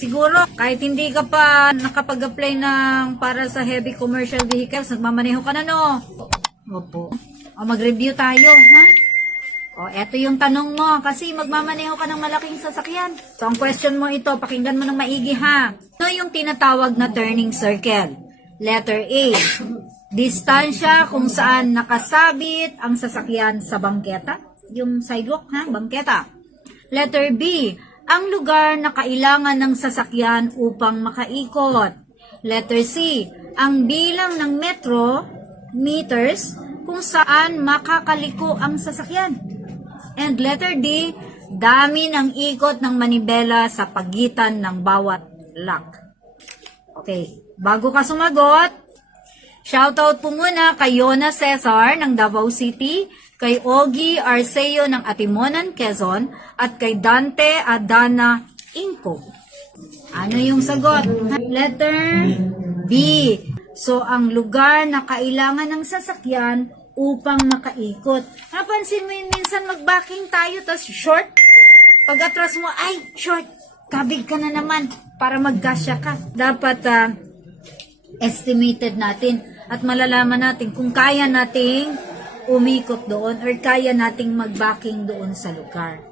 Siguro, kahit hindi ka pa nakapag-apply ng para sa heavy commercial vehicles, nagmamaneho ka na, no? Opo. O, mag-review tayo, ha? O, eto yung tanong mo, kasi magmamaneho ka ng malaking sasakyan. So, ang question mo ito, pakinggan mo ng maigi, ha? Ito yung tinatawag na turning circle. Letter A, distansya kung saan nakasabit ang sasakyan sa bangketa. Yung sidewalk, ha? Bangketa. Letter B, ang lugar na kailangan ng sasakyan upang makaikot. Letter C, ang bilang ng meters kung saan makakaliko ang sasakyan. And letter D, dami ng ikot ng manibela sa pagitan ng bawat lock. Okay, bago ka sumagot, shoutout po muna kay Yona Cesar ng Davao City, kay Ogie Arceo ng Atimonan, Quezon, at kay Dante Adana Inco. Ano yung sagot? Letter B. So, ang lugar na kailangan ng sasakyan upang makaikot. Napansin mo yun, minsan mag-backing tayo, tas short. Pag atras mo, ay, short. Kabig ka na naman para magkasya ka. Dapat estimated natin at malalaman natin kung kaya nating umikot doon or kaya nating mag-backing doon sa lugar.